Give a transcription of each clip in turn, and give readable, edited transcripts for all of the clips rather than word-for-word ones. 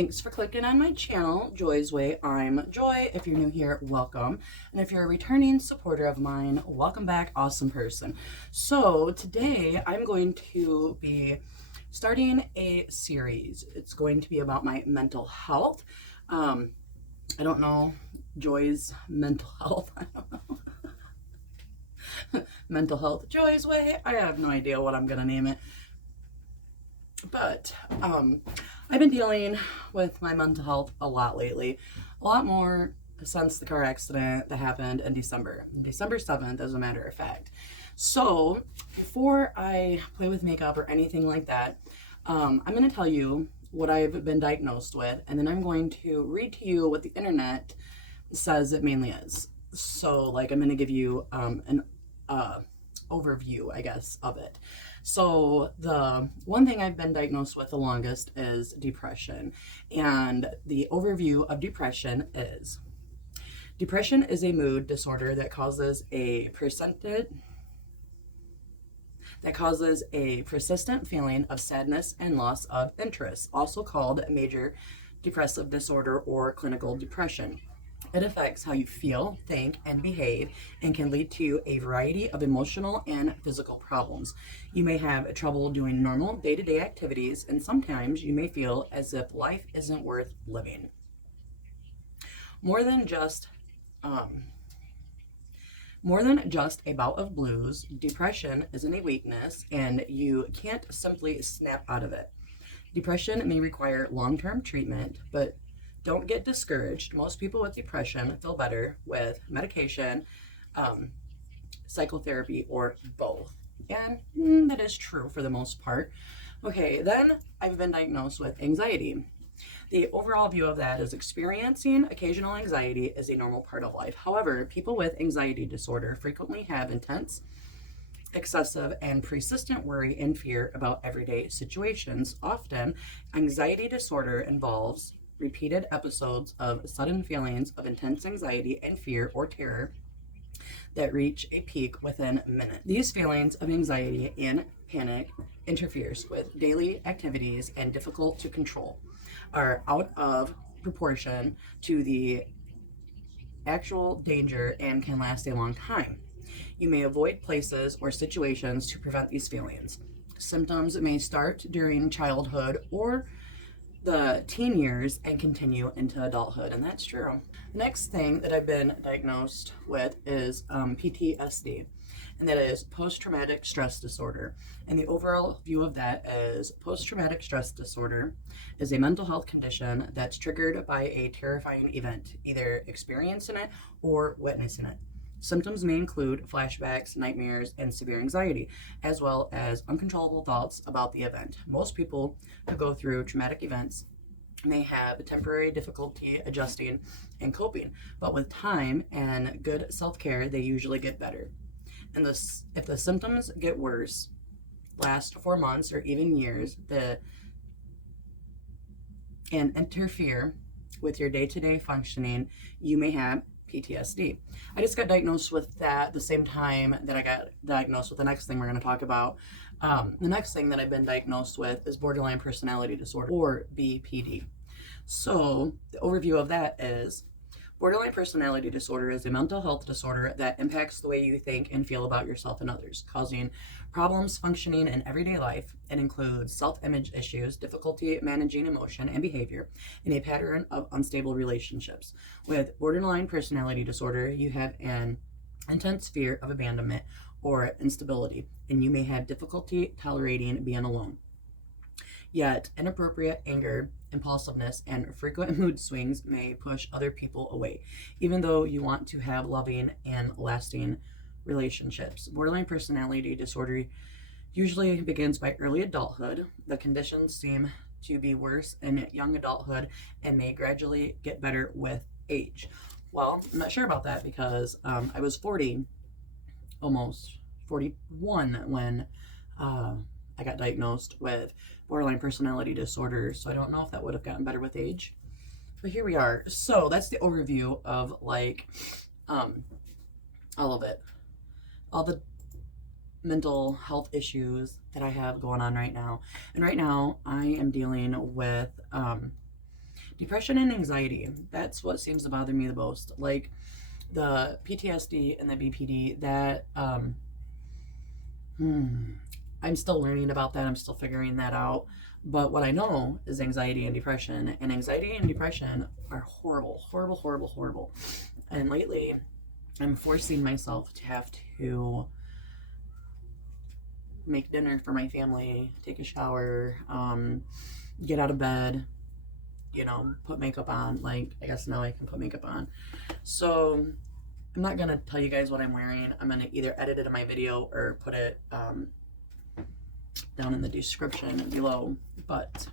Thanks for clicking on my channel, Joy's Way. I'm Joy. If you're new here, welcome. And if you're a returning supporter of mine, welcome back, awesome person. So today I'm going to be starting a series. It's going to be about my mental health. I don't know, Joy's mental health. I don't know. Mental health, Joy's Way. I have no idea what I'm going to name it. But I've been dealing with my mental health a lot lately, a lot more since the car accident that happened in December 7th, as a matter of fact. So before I play with makeup or anything like that, I'm going to tell you what I've been diagnosed with, and then I'm going to read to you what the internet says it mainly is. So like I'm going to give you an overview, I guess, of it. So the one thing I've been diagnosed with the longest is depression. And the overview of depression is a mood disorder that causes a persistent feeling of sadness and loss of interest, also called major depressive disorder or clinical depression. It affects how you feel, think, and behave, and can lead to a variety of emotional and physical problems. You may have trouble doing normal day-to-day activities, and sometimes you may feel as if life isn't worth living. More than just a bout of blues, depression isn't a weakness, and you can't simply snap out of it. Depression may require long-term treatment, but don't get discouraged. Most people with depression feel better with medication, psychotherapy, or both. And that is true for the most part. Okay, then I've been diagnosed with anxiety. The overall view of that is experiencing occasional anxiety is a normal part of life. However, people with anxiety disorder frequently have intense, excessive, and persistent worry and fear about everyday situations. Often, anxiety disorder involves repeated episodes of sudden feelings of intense anxiety and fear or terror that reach a peak within minutes. These feelings of anxiety and panic interferes with daily activities and difficult to control, are out of proportion to the actual danger, and can last a long time. You may avoid places or situations to prevent these feelings. Symptoms may start during childhood or the teen years and continue into adulthood, and that's true. The next thing that I've been diagnosed with is PTSD, and that is post-traumatic stress disorder. And the overall view of that is post-traumatic stress disorder is a mental health condition that's triggered by a terrifying event, either experiencing it or witnessing it. Symptoms may include flashbacks, nightmares, and severe anxiety, as well as uncontrollable thoughts about the event. Most people who go through traumatic events may have temporary difficulty adjusting and coping, but with time and good self-care, they usually get better. And if the symptoms get worse, last for months or even years, and interfere with your day-to-day functioning, you may have PTSD. I just got diagnosed with that the same time that I got diagnosed with the next thing we're going to talk about. The next thing that I've been diagnosed with is borderline personality disorder, or BPD. So the overview of that is borderline personality disorder is a mental health disorder that impacts the way you think and feel about yourself and others, causing problems functioning in everyday life. It includes self-image issues, difficulty managing emotion and behavior, and a pattern of unstable relationships. With borderline personality disorder, you have an intense fear of abandonment or instability, and you may have difficulty tolerating being alone. Yet, inappropriate anger, impulsiveness, and frequent mood swings may push other people away, even though you want to have loving and lasting relationships. Borderline personality disorder usually begins by early adulthood. The conditions seem to be worse in young adulthood and may gradually get better with age. Well, I'm not sure about that because I was 40, almost 41 when I got diagnosed with borderline personality disorder, so I don't know if that would have gotten better with age. But here we are. So that's the overview of like all of it, all the mental health issues that I have going on right now. And right now I am dealing with Depression and anxiety, that's what seems to bother me the most. Like the PTSD and the BPD, that I'm still learning about that. I'm still figuring that out. But what I know is anxiety and depression. And anxiety and depression are horrible, horrible, horrible, horrible. And lately, I'm forcing myself to have to make dinner for my family, take a shower, get out of bed, you know, put makeup on. Like, I guess now I can put makeup on. So I'm not gonna tell you guys what I'm wearing. I'm gonna either edit it in my video or put it down in the description below. But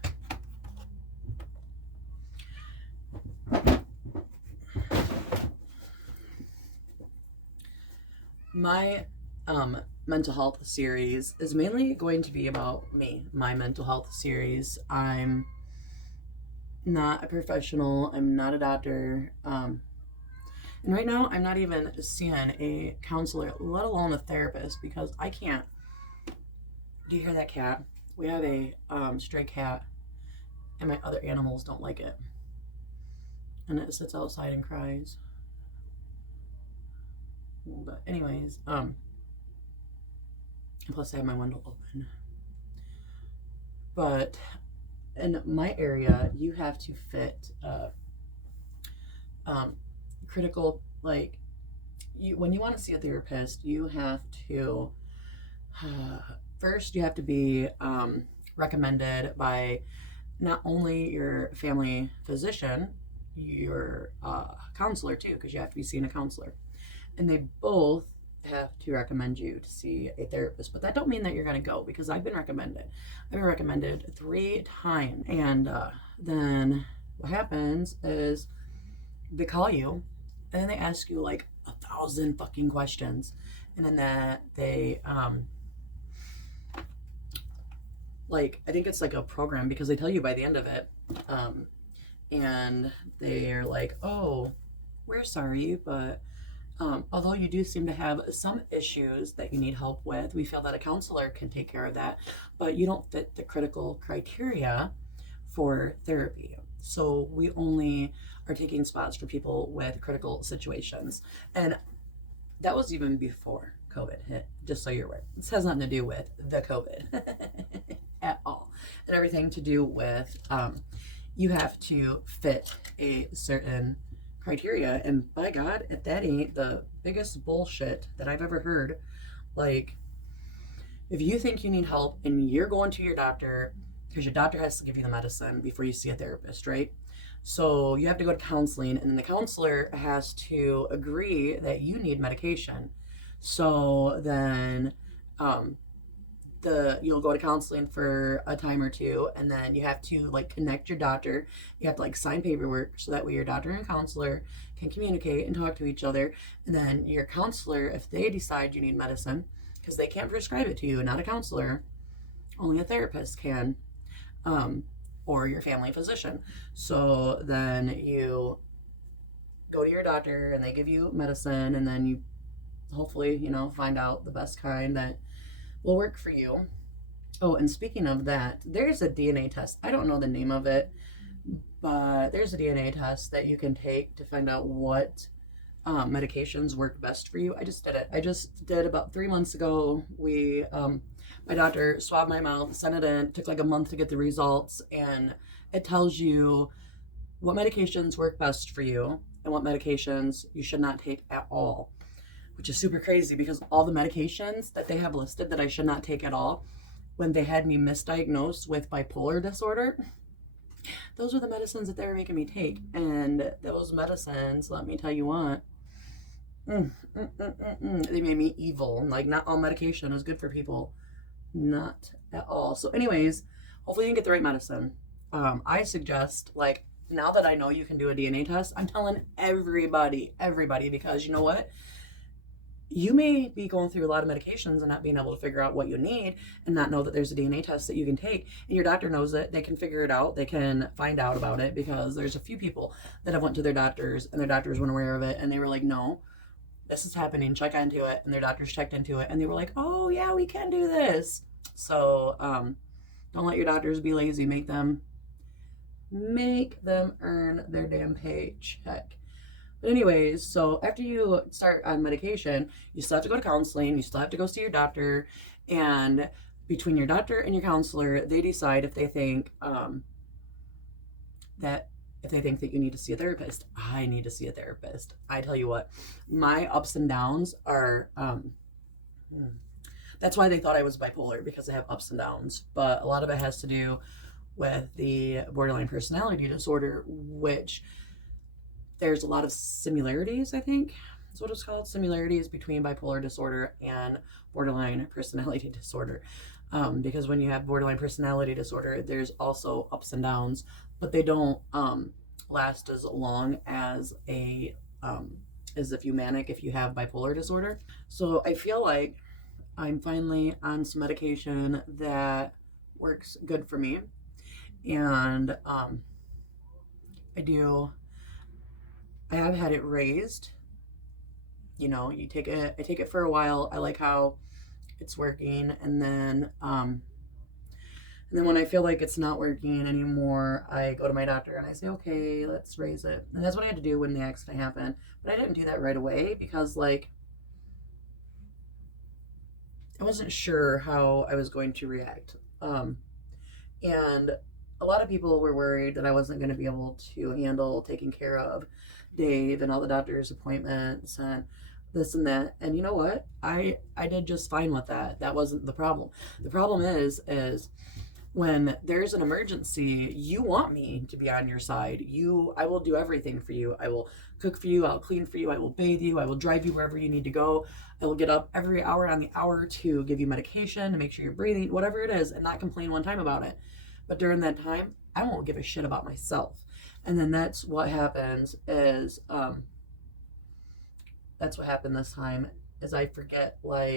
my mental health series is mainly going to be about me, my mental health series. I'm not a professional. I'm not a doctor. And right now, I'm not even seeing a counselor, let alone a therapist, because I can't. Do you hear that cat? We have a stray cat, and my other animals don't like it. And it sits outside and cries. But anyways, plus I have my window open. But in my area, you have to fit critical, like, when you want to see a therapist, you have to first you have to be recommended by not only your family physician, your counselor too, because you have to be seeing a counselor, and they both have to recommend you to see a therapist. But that don't mean that you're going to go, because I've been recommended 3 times, and then what happens is they call you and then they ask you like 1,000 fucking questions, and then that they like, I think it's like a program, because they tell you by the end of it, and they're like, oh, we're sorry, but although you do seem to have some issues that you need help with, we feel that a counselor can take care of that, but you don't fit the critical criteria for therapy. So we only are taking spots for people with critical situations. And that was even before COVID hit, just so you're aware. This has nothing to do with the COVID at all. And everything to do with you have to fit a certain criteria. And by God, if that ain't the biggest bullshit that I've ever heard, like, if you think you need help and you're going to your doctor, because your doctor has to give you the medicine before you see a therapist, right? So you have to go to counseling, and the counselor has to agree that you need medication. So then you'll go to counseling for a time or two, and then you have to like connect your doctor. You have to like sign paperwork, so that way your doctor and counselor can communicate and talk to each other. And then your counselor, if they decide you need medicine, because they can't prescribe it to you, not a counselor, only a therapist can, or your family physician. So then you go to your doctor and they give you medicine, and then you hopefully, you know, find out the best kind that will work for you. Oh, and speaking of that, there's a DNA test. I don't know the name of it, but there's a DNA test that you can take to find out what medications work best for you. I just did it. I just did about 3 months ago. My doctor swabbed my mouth, sent it in. It took like a month to get the results, and it tells you what medications work best for you and what medications you should not take at all, which is super crazy, because all the medications that they have listed that I should not take at all, when they had me misdiagnosed with bipolar disorder, those were the medicines that they were making me take. And those medicines, let me tell you what, they made me evil. Like, not all medication is good for people. Not at all. So anyways, hopefully you can get the right medicine. I suggest, like, now that I know you can do a DNA test, I'm telling everybody, because you know what? You may be going through a lot of medications and not being able to figure out what you need, and not know that there's a DNA test that you can take, and your doctor knows it. They can figure it out. They can find out about it, because there's a few people that have went to their doctors and their doctors weren't aware of it, and they were like, no, this is happening, check into it. And their doctors checked into it, and they were like, oh yeah, we can do this. So don't let your doctors be lazy. Make them Make them earn their damn paycheck. But anyways, so after you start on medication, you still have to go to counseling, you still have to go see your doctor, and between your doctor and your counselor, they decide if they think that you need to see a therapist. I need to see a therapist. I tell you what, my ups and downs are that's why they thought I was bipolar, because I have ups and downs. But a lot of it has to do with the borderline personality disorder, which there's a lot of similarities, I think is what it's called, similarities between bipolar disorder and borderline personality disorder. Because when you have borderline personality disorder, there's also ups and downs, but they don't last as long as if you have bipolar disorder. So I feel like I'm finally on some medication that works good for me, and I have had it raised. You know, I take it for a while. I like how it's working, and then when I feel like it's not working anymore, I go to my doctor and I say, okay, let's raise it. And that's what I had to do when the accident happened. But I didn't do that right away because, like, I wasn't sure how I was going to react. And a lot of people were worried that I wasn't going to be able to handle taking care of Dave and all the doctor's appointments and this and that. And you know what? I did just fine with that. That wasn't the problem. The problem is when there's an emergency, you want me to be on your side. I will do everything for you. I will cook for you. I'll clean for you. I will bathe you. I will drive you wherever you need to go. I will get up every hour on the hour to give you medication, to make sure you're breathing, whatever it is, and not complain one time about it. But during that time, I won't give a shit about myself. And then that's what happens is, that's what happened this time, is I forget that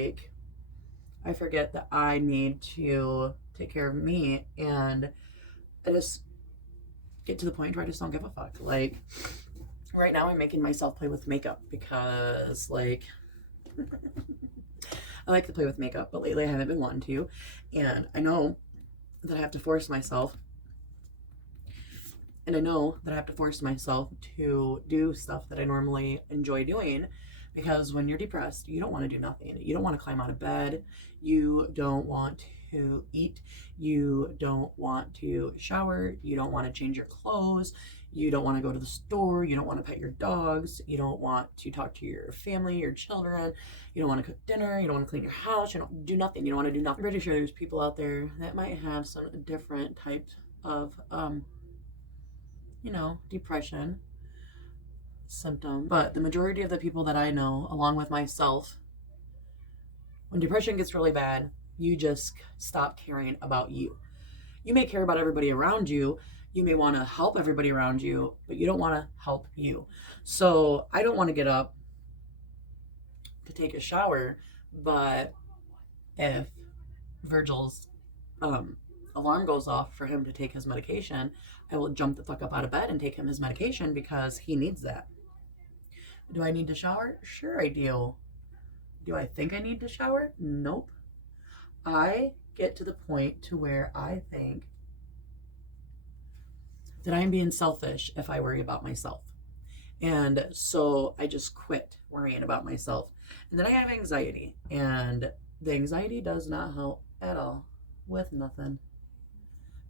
I need to take care of me, and I just get to the point where I just don't give a fuck. Like, right now I'm making myself play with makeup because, like, I like to play with makeup, but lately I haven't been wanting to, and I know that I have to force myself to do stuff that I normally enjoy doing, because when you're depressed, you don't want to do nothing. You don't want to climb out of bed. You don't want to eat. You don't want to shower. You don't want to change your clothes. You don't want to go to the store. You don't want to pet your dogs. You don't want to talk to your family, your children. You don't want to cook dinner. You don't want to clean your house. You don't do nothing. You don't want to do nothing. I'm pretty sure there's people out there that might have some different types of, depression symptom. But the majority of the people that I know, along with myself, when depression gets really bad, you just stop caring about you. You may care about everybody around you. You may want to help everybody around you, but you don't want to help you. So I don't want to get up to take a shower, but if Virgil's alarm goes off for him to take his medication, I will jump the fuck up out of bed and take him his medication because he needs that. Do I need to shower? Sure I do. Do I think I need to shower? Nope. I get to the point to where I think that I'm being selfish if I worry about myself. And so I just quit worrying about myself. And then I have anxiety, and the anxiety does not help at all with nothing,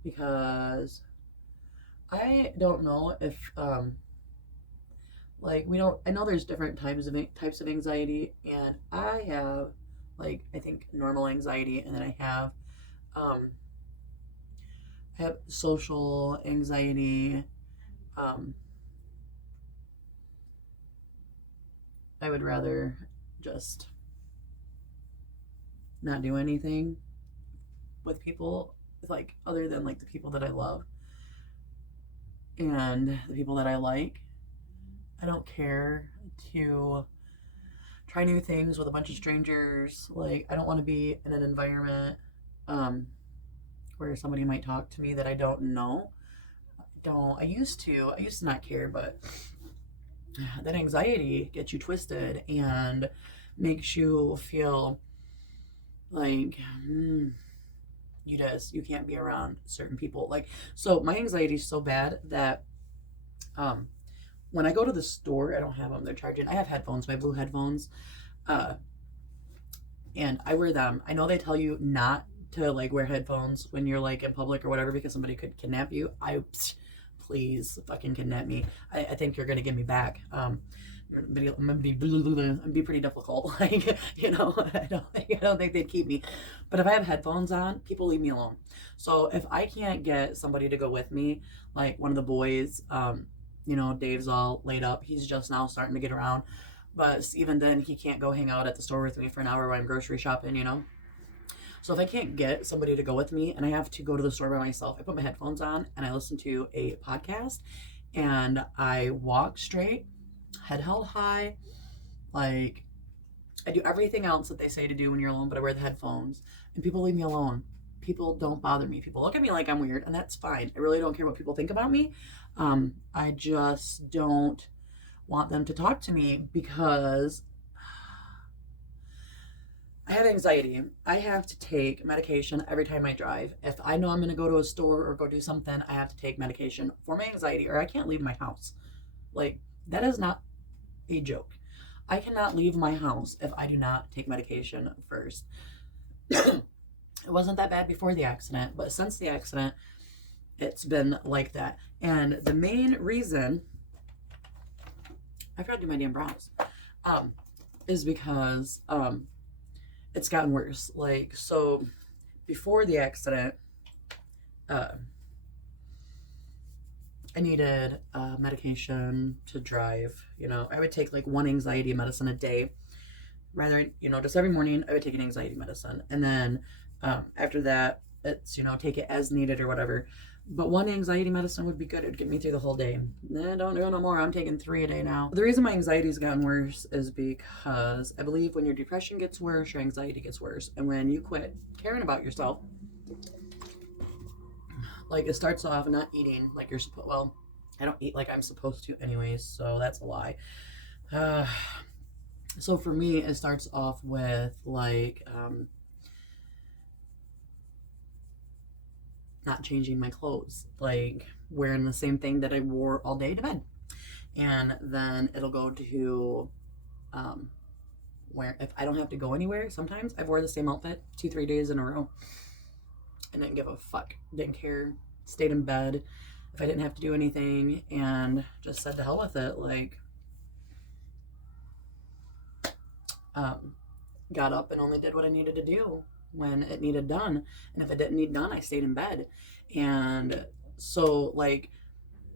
because I don't know if I know there's different types of anxiety, and I have, like, I think normal anxiety, and then I have social anxiety. I would rather just not do anything with people, like, other than, like, the people that I love and the people that I like. I don't care to try new things with a bunch of strangers. Like, I don't want to be in an environment where somebody might talk to me that I don't know. I used to not care, but that anxiety gets you twisted and makes you feel like you you can't be around certain people. Like, so my anxiety is so bad that when I go to the store, I don't have them, they're charging. I have headphones, my blue headphones, and I wear them. I know they tell you not to like wear headphones when you're like in public or whatever because somebody could kidnap you. Please fucking kidnap me. I think you're gonna get me back. I'm gonna be pretty difficult. Like, you know, I don't think they'd keep me. But if I have headphones on, people leave me alone. So if I can't get somebody to go with me, like one of the boys, you know, Dave's all laid up. He's just now starting to get around. But even then, he can't go hang out at the store with me for an hour while I'm grocery shopping, you know? So if I can't get somebody to go with me and I have to go to the store by myself, I put my headphones on and I listen to a podcast and I walk straight, head held high. Like, I do everything else that they say to do when you're alone, but I wear the headphones and people leave me alone. People don't bother me. People look at me like I'm weird, and that's fine. I really don't care what people think about me. I just don't want them to talk to me because I have anxiety. I have to take medication every time I drive. If I know I'm going to go to a store or go do something, I have to take medication for my anxiety or I can't leave my house. Like, that is not a joke. I cannot leave my house if I do not take medication first. It wasn't that bad before the accident, but since the accident, it's been like that. And the main reason, I forgot to do my damn brows, is because it's gotten worse. Like, so before the accident, I needed medication to drive. You know, I would take like one anxiety medicine a day. Rather, you know, just every morning I would take an anxiety medicine. And then after that, it's, you know, take it as needed or whatever. But one anxiety medicine would be good. It would get me through the whole day. Don't do it no more. I'm taking 3 a day now. The reason my anxiety's gotten worse is because I believe when your depression gets worse, your anxiety gets worse. And when you quit caring about yourself, like, it starts off not eating like you're supposed. Well, I don't eat like I'm supposed to anyways, so that's a lie. So for me, it starts off with like not changing my clothes, like wearing the same thing that I wore all day to bed. And then it'll go to where if I don't have to go anywhere, sometimes I've wore the same outfit 2-3 days in a row and didn't give a fuck, didn't care, stayed in bed if I didn't have to do anything and just said to hell with it. Like, got up and only did what I needed to do when it needed done, and if it didn't need done, I stayed in bed. And so, like,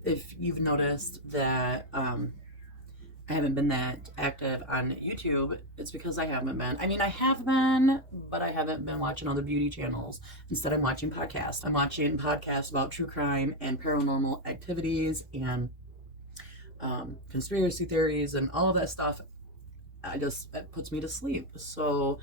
if you've noticed that I haven't been that active on YouTube, it's because I haven't been. I mean, I have been, but I haven't been watching other beauty channels. Instead, I'm watching podcasts. I'm watching podcasts about true crime and paranormal activities and conspiracy theories and all of that stuff. It puts me to sleep. So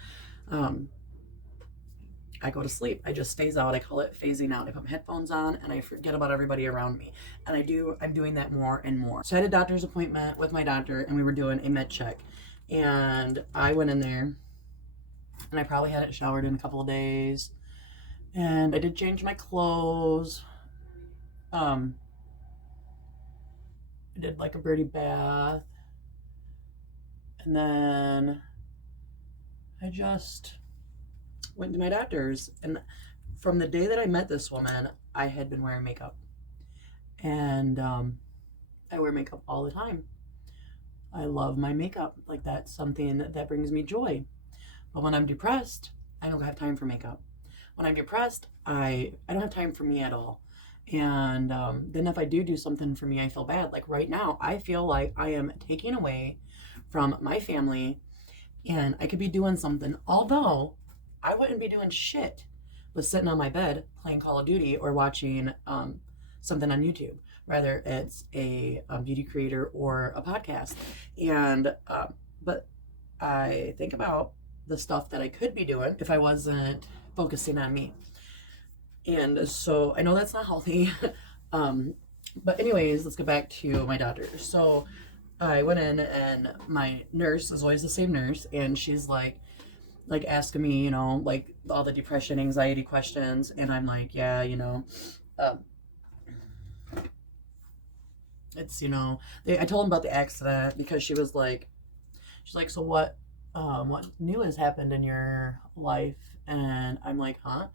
I go to sleep. I just phase out. I call it phasing out. I put my headphones on and I forget about everybody around me. And I'm doing that more and more. So I had a doctor's appointment with my doctor and we were doing a med check. And I went in there and I probably hadn't showered in a couple of days. And I did change my clothes. I did like a birdie bath. And then I just went to my doctor's. And from the day that I met this woman, I had been wearing makeup. And I wear makeup all the time. I love my makeup. Like, that's something that brings me joy. But when I'm depressed, I don't have time for makeup. When I'm depressed, I don't have time for me at all. And then if I do something for me, I feel bad. Like right now, I feel like I am taking away from my family and I could be doing something, although I wouldn't be doing shit but sitting on my bed playing Call of Duty or watching something on YouTube. Rather, it's a beauty creator or a podcast. And but I think about the stuff that I could be doing if I wasn't focusing on me. And so I know that's not healthy. But anyways, let's get back to my doctor. So I went in and my nurse is always the same nurse. And she's like, like asking me, you know, like all the depression, anxiety questions. And I'm like, yeah, you know, um, it's, you know, I told them about the accident because she's like, so what new has happened in your life? And I'm like, huh?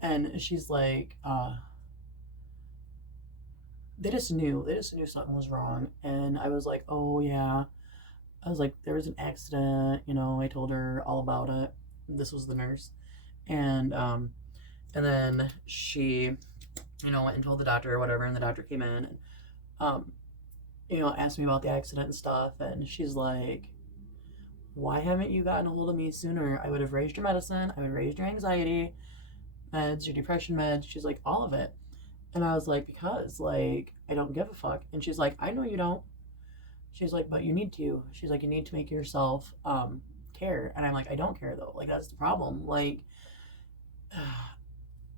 And she's like, they just knew something was wrong. And I was like, oh yeah. I was like, there was an accident, you know, I told her all about it. This was the nurse. And then she, you know, went and told the doctor or whatever, and the doctor came in and um, you know, asked me about the accident and stuff, and she's like, why haven't you gotten a hold of me sooner? I would have raised your medicine, I would have raised your anxiety meds, your depression meds. She's like, all of it. And I was like, because, like, I don't give a fuck. And she's like, I know you don't. She's like, but you need to. She's like, you need to make yourself care. And I'm like, I don't care though. Like, that's the problem. Like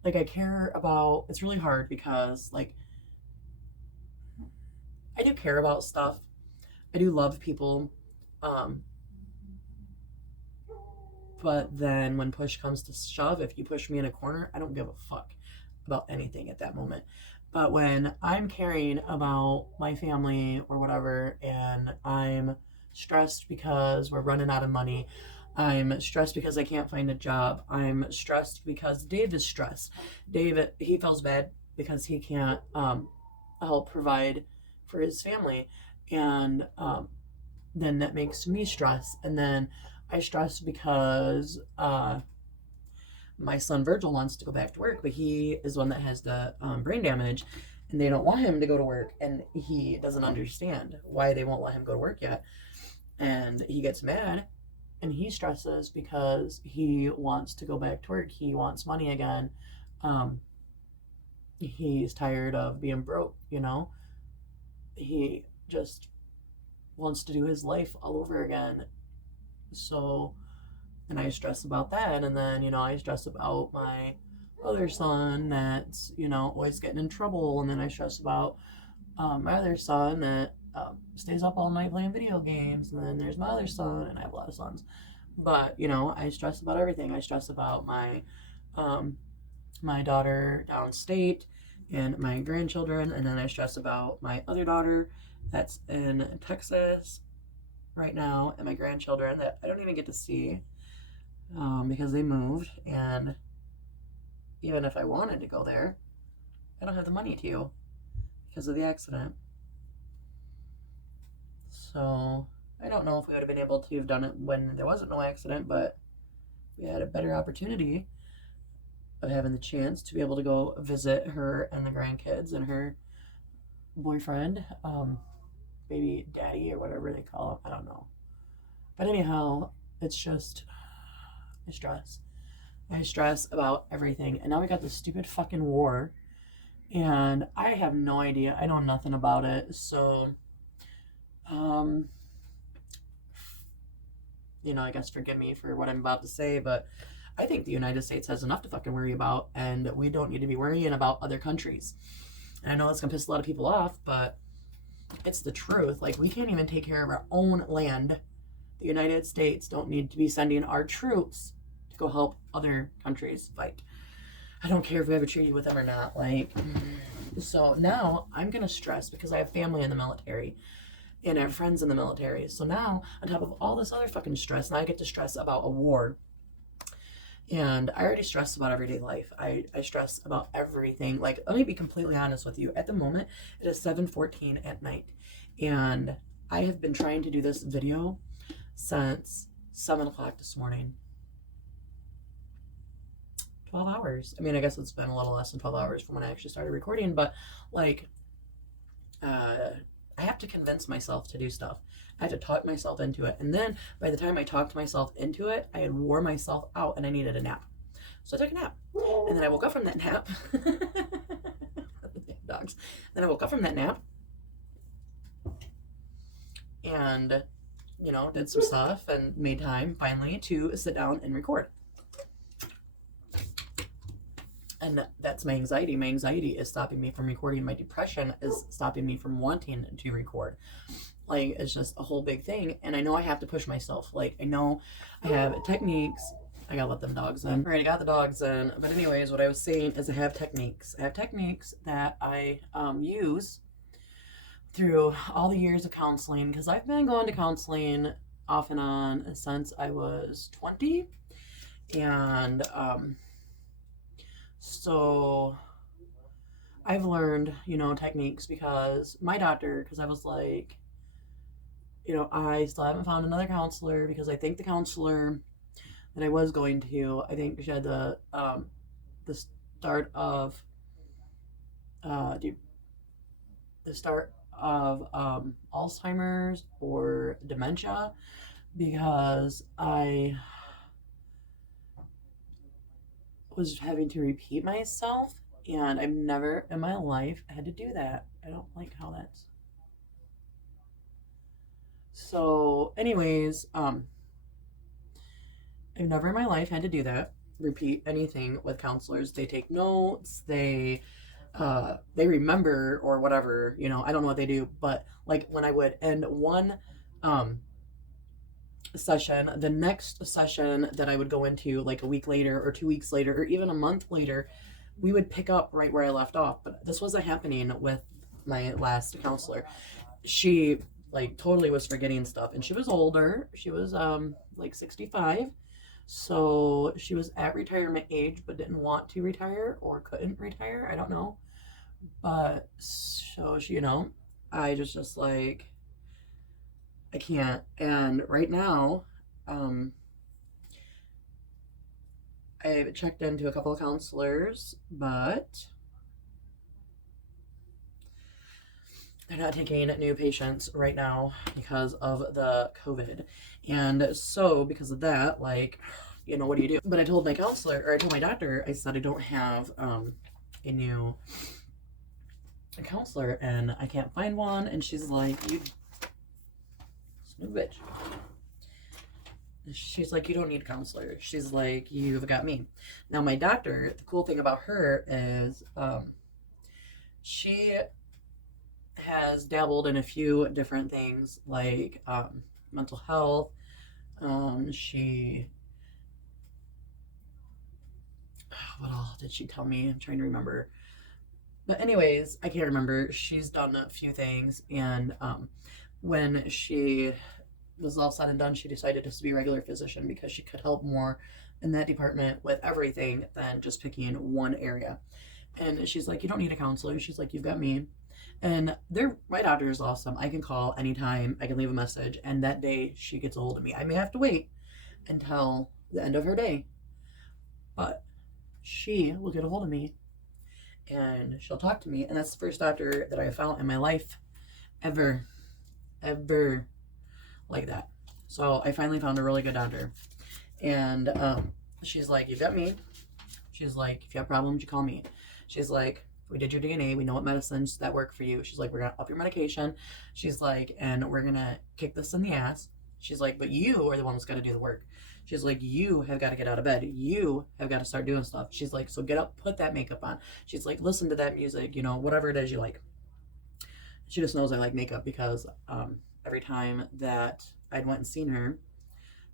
I care about, it's really hard because like I do care about stuff. I do love people. Um, but then when push comes to shove, if you push me in a corner, I don't give a fuck about anything at that moment. But when I'm caring about my family or whatever, and I'm stressed because we're running out of money, I'm stressed because I can't find a job, I'm stressed because Dave is stressed. David, he feels bad because he can't help provide for his family. And then that makes me stress. And then I stress because my son Virgil wants to go back to work, but he is one that has the brain damage, and they don't want him to go to work, and he doesn't understand why they won't let him go to work yet. And he gets mad, and he stresses because he wants to go back to work. He wants money again. He's tired of being broke, you know? He just wants to do his life all over again. So, and I stress about that. And then, you know, I stress about my other son that's, you know, always getting in trouble. And then I stress about my other son that stays up all night playing video games. And then there's my other son, and I have a lot of sons. But, you know, I stress about everything. I stress about my daughter downstate and my grandchildren. And then I stress about my other daughter that's in Texas right now, and my grandchildren that I don't even get to see because they moved. And even if I wanted to go there, I don't have the money to because of the accident. So I don't know if we would have been able to have done it when there wasn't no accident, but we had a better opportunity of having the chance to be able to go visit her and the grandkids and her boyfriend, baby daddy or whatever they call him. I don't know. But anyhow, it's just, I stress. I stress about everything. And now we got this stupid fucking war. And I have no idea. I know nothing about it. So, you know, I guess forgive me for what I'm about to say, but I think the United States has enough to fucking worry about, and we don't need to be worrying about other countries. And I know that's gonna piss a lot of people off, but it's the truth. Like, we can't even take care of our own land. The United States don't need to be sending our troops to go help other countries fight. I don't care if we have a treaty with them or not. Like, so now I'm gonna stress because I have family in the military and I have friends in the military. So now, on top of all this other fucking stress, now I get to stress about a war. And I already stress about everyday life. I stress about everything. Like, let me be completely honest with you. At the moment, it is 7:14 at night. And I have been trying to do this video since 7 o'clock this morning. 12 hours. I mean, I guess it's been a little less than 12 hours from when I actually started recording, but like, I have to convince myself to do stuff. I have to talk myself into it. And then by the time I talked myself into it, I had wore myself out and I needed a nap. So I took a nap. And then I woke up from that nap. Dogs. Then I woke up from that nap and, you know, did some stuff and made time finally to sit down and record. And that's my anxiety. My anxiety is stopping me from recording. My depression is stopping me from wanting to record. Like, it's just a whole big thing. And I know I have to push myself. Like, I know I have techniques. I gotta let them dogs in. All right, I got the dogs in. But anyways, what I was saying is I have techniques. I have techniques that I use through all the years of counseling, because I've been going to counseling off and on since I was 20. And so I've learned, techniques because my doctor, because I was like, I still haven't found another counselor, because I think the counselor that I was going to, I think she had the start of Alzheimer's or dementia, because I was having to repeat myself, and I've never in my life had to do that. I don't like how that's. So, anyways, I've never in my life had to do that. Repeat anything with counselors. They take notes. They remember or whatever. I don't know what they do, but like when I would end one session, the next session that I would go into like a week later or 2 weeks later or even a month later, we would pick up right where I left off. But this wasn't happening with my last counselor. She like totally was forgetting stuff, and she was older. She was like 65, so she was at retirement age but didn't want to retire or couldn't retire, I don't know. But so she, I just like, I can't. And right now I've checked into a couple of counselors, but they're not taking new patients right now because of the COVID. And so because of that, like, what do you do? But I told my counselor, or I told my doctor, I said I don't have a new counselor and I can't find one. And she's like, you smooth bitch. She's like, you don't need a counselor. She's like, you've got me. Now my doctor, the cool thing about her is she has dabbled in a few different things, like mental health. What all did she tell me? I'm trying to remember. But anyways, I can't remember. She's done a few things, and when she was all said and done, she decided just to be a regular physician because she could help more in that department with everything than just picking one area. And she's like, you don't need a counselor. She's like, you've got me. And my doctor is awesome. I can call anytime. I can leave a message. And that day she gets a hold of me. I may have to wait until the end of her day, but she will get a hold of me and she'll talk to me. And that's the first doctor that I found in my life ever like that. So I finally found a really good doctor. And she's like, you've got me. She's like, if you have problems, you call me. She's like, we did your DNA. We know what medicines that work for you. She's like, we're going to up your medication. She's like, and we're going to kick this in the ass. She's like, but you are the one that's got to do the work. She's like, you have got to get out of bed. You have got to start doing stuff. She's like, so get up, put that makeup on. She's like, listen to that music, whatever it is you like. She just knows I like makeup because every time that I'd went and seen her,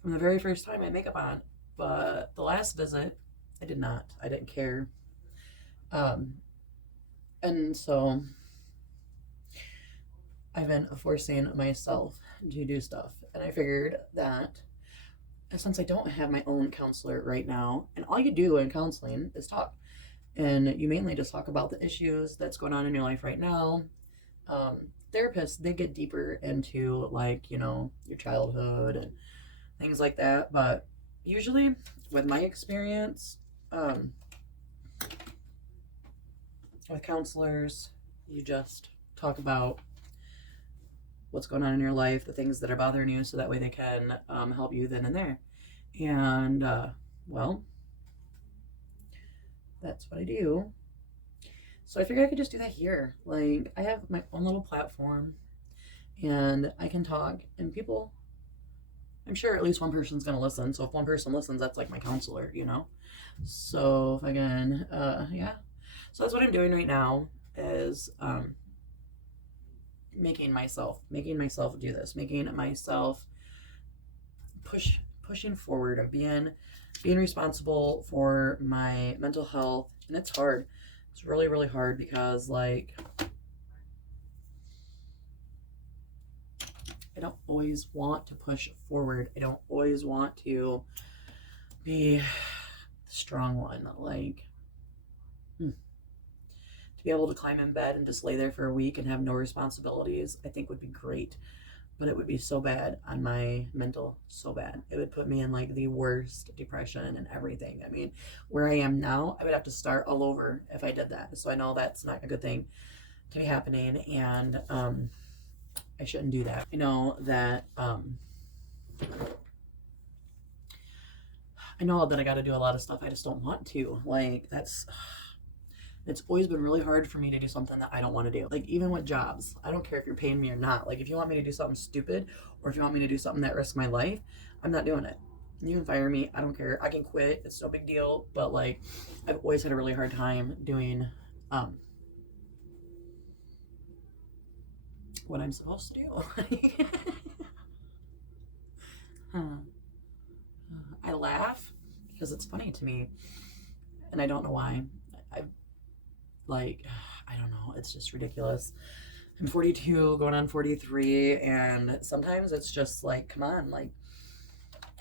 from the very first time I had makeup on, but the last visit, I did not. I didn't care. And so I've been forcing myself to do stuff. And I figured that since I don't have my own counselor right now, and all you do in counseling is talk, and you mainly just talk about the issues that's going on in your life right now. Therapists, they get deeper into like, your childhood and things like that. But usually with my experience, with counselors, you just talk about what's going on in your life, the things that are bothering you, so that way they can help you then and there. And well, that's what I do. So I figured I could just do that here. Like, I have my own little platform and I can talk, and people, I'm sure at least one person's gonna listen. So if one person listens, that's like my counselor, So if I can, yeah. So that's what I'm doing right now is making myself do this, making myself pushing forward and being responsible for my mental health. And it's hard. It's really, really hard because like I don't always want to push forward. I don't always want to be the strong one. Like to be able to climb in bed and just lay there for a week and have no responsibilities, I think would be great. But it would be so bad on my mental, so bad. It would put me in like the worst depression and everything. I mean, where I am now, I would have to start all over if I did that. So I know that's not a good thing to be happening, and I shouldn't do that. I know that I know that I got to do a lot of stuff I just don't want to. Like it's always been really hard for me to do something that I don't want to do. Like even with jobs, I don't care if you're paying me or not. Like if you want me to do something stupid or if you want me to do something that risks my life, I'm not doing it. You can fire me. I don't care. I can quit. It's no big deal. But like I've always had a really hard time doing what I'm supposed to do. I laugh because it's funny to me and I don't know why. Like, I don't know, it's just ridiculous. I'm 42, going on 43, and sometimes it's just like, come on, like,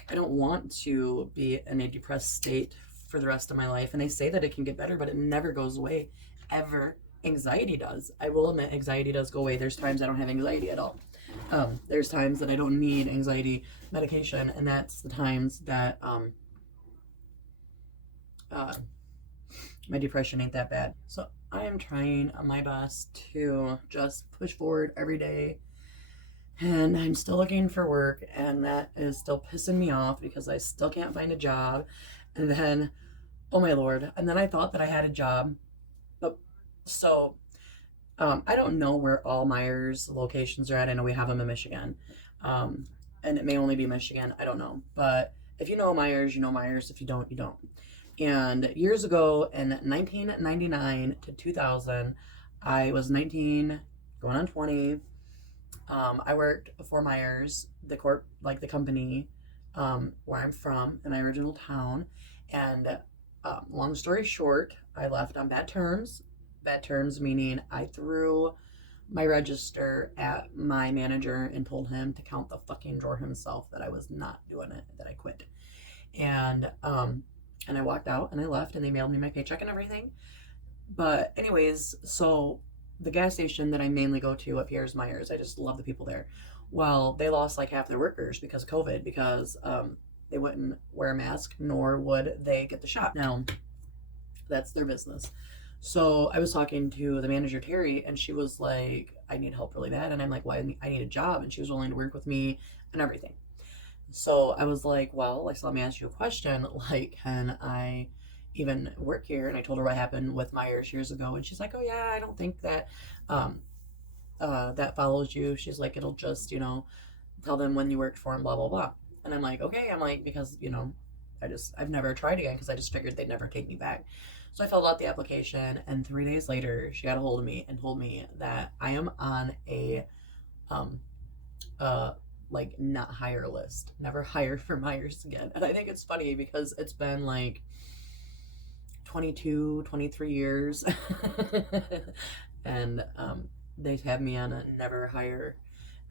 I don't want to be in a depressed state for the rest of my life. And they say that it can get better, but it never goes away, ever. Anxiety does. I will admit, anxiety does go away. There's times I don't have anxiety at all. There's times that I don't need anxiety medication, and that's the times that my depression ain't that bad. So I am trying my best to just push forward every day. And I'm still looking for work, and that is still pissing me off because I still can't find a job. And then, oh my Lord. And then I thought that I had a job. But so I don't know where all Meijer's locations are at. I know we have them in Michigan. And it may only be Michigan. I don't know. But if you know Meijer's, you know Meijer's. If you don't, you don't. And years ago in 1999 to 2000, I was 19, going on 20. I worked for Meijer's, the company, where I'm from, in my original town. And long story short, I left on bad terms. Bad terms meaning I threw my register at my manager and told him to count the fucking drawer himself, that I was not doing it, that I quit. And I walked out and I left, and they mailed me my paycheck and everything. But anyways, so the gas station that I mainly go to up here is Meijer's. I just love the people there. Well, they lost like half their workers because of COVID, because they wouldn't wear a mask, nor would they get the shot. Now, that's their business. So I was talking to the manager, Terry, and she was like, I need help really bad. And I'm like, why? I need a job. And she was willing to work with me and everything. So I was like, well, so let me ask you a question. Like, can I even work here? And I told her what happened with Meijer's years ago. And she's like, oh yeah, I don't think that that follows you. She's like, it'll just, tell them when you worked for them, blah, blah, blah. And I'm like, okay. I'm like, because, I've never tried again, because I just figured they'd never take me back. So I filled out the application, and 3 days later, she got a hold of me and told me that I am on a not hire list, never hire for Meijer's again. And I think it's funny because it's been like 22, 23 years and they have me on a never hire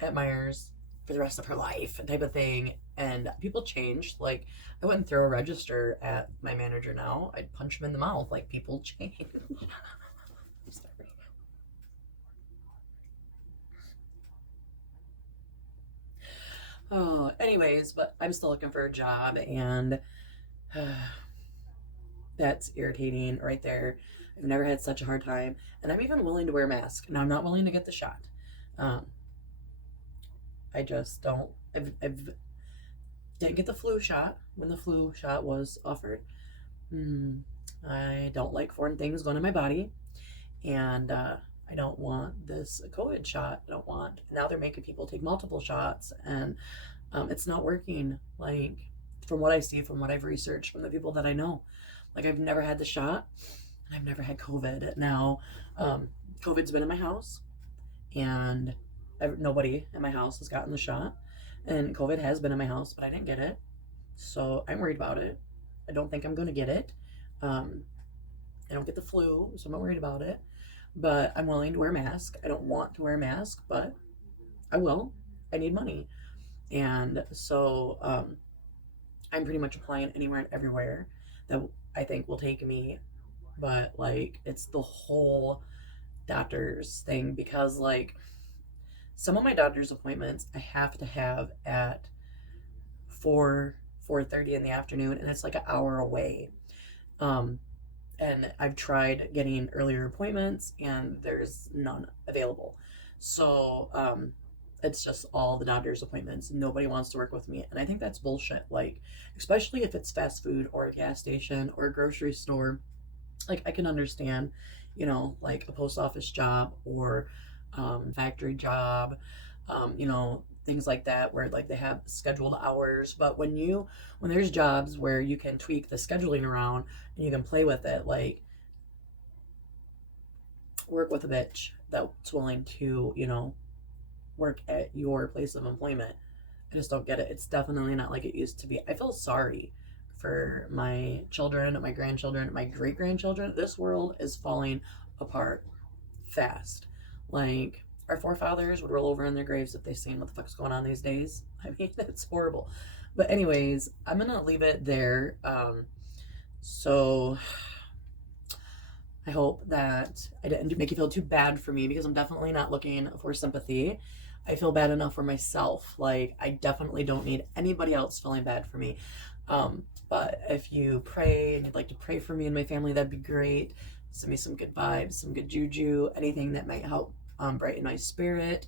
at Meijer's for the rest of her life type of thing. And people change. Like, I wouldn't throw a register at my manager now. I'd punch him in the mouth. Like, people change. Sorry. Oh, anyways, but I'm still looking for a job, and that's irritating right there. I've never had such a hard time, and I'm even willing to wear a mask. Now, I'm not willing to get the shot. I just don't. I've didn't get the flu shot when the flu shot was offered. I don't like foreign things going in my body, and I don't want this COVID shot. I don't want. Now they're making people take multiple shots, and it's not working. Like, from what I see, from what I've researched, from the people that I know, like, I've never had the shot, and I've never had COVID. Now, COVID's been in my house, and nobody in my house has gotten the shot, and COVID has been in my house, but I didn't get it. So I'm worried about it. I don't think I'm going to get it. I don't get the flu, so I'm not worried about it. But I'm willing to wear a mask. I don't want to wear a mask, but I will. I need money. And so I'm pretty much applying anywhere and everywhere that I think will take me. But like, it's the whole doctor's thing, because like some of my doctor's appointments I have to have at 4:30 in the afternoon, and it's like an hour away. And I've tried getting earlier appointments, and there's none available. So it's just all the doctor's appointments. Nobody wants to work with me, and I think that's bullshit. Like, especially if it's fast food or a gas station or a grocery store. Like, I can understand, you know, like a post office job or factory job, you know, things like that where like they have scheduled hours. But when there's jobs where you can tweak the scheduling around and you can play with it, like work with a bitch that's willing to, you know, work at your place of employment. I just don't get it. It's definitely not like it used to be. I feel sorry for my children, my grandchildren, my great grandchildren. This world is falling apart fast. Like, our forefathers would roll over in their graves if they seen what the fuck's going on these days. I mean, it's horrible. But anyways, I'm gonna leave it there. So I hope that I didn't make you feel too bad for me, because I'm definitely not looking for sympathy. I feel bad enough for myself. Like, I definitely don't need anybody else feeling bad for me. But if you pray and you'd like to pray for me and my family, that'd be great. Send me some good vibes, some good juju, anything that might help brighten my spirit.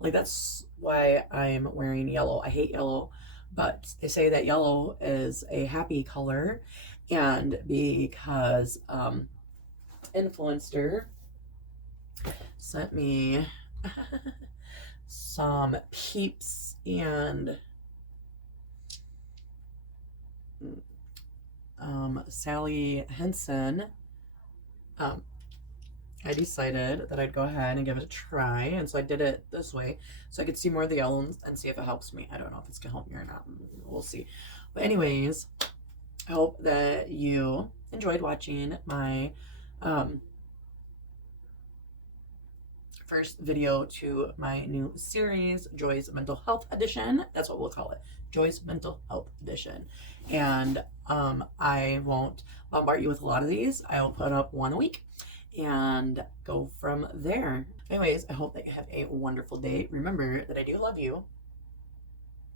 Like, that's why I'm wearing yellow. I hate yellow, but they say that yellow is a happy color, and because Influencer sent me some Peeps and Sally Henson, I decided that I'd go ahead and give it a try, and so I did it this way so I could see more of the yellow and see if it helps me. I don't know if it's gonna help me or not. We'll see. But anyways, I hope that you enjoyed watching my first video to my new series, Joy's Mental Health Edition. That's what we'll call it, Joy's Mental Health Edition. And I won't bombard you with a lot of these. I'll put up one a week and go from there. Anyways, I hope that you have a wonderful day. Remember that I do love you.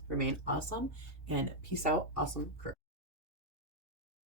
Remain awesome, and peace out, awesome crew.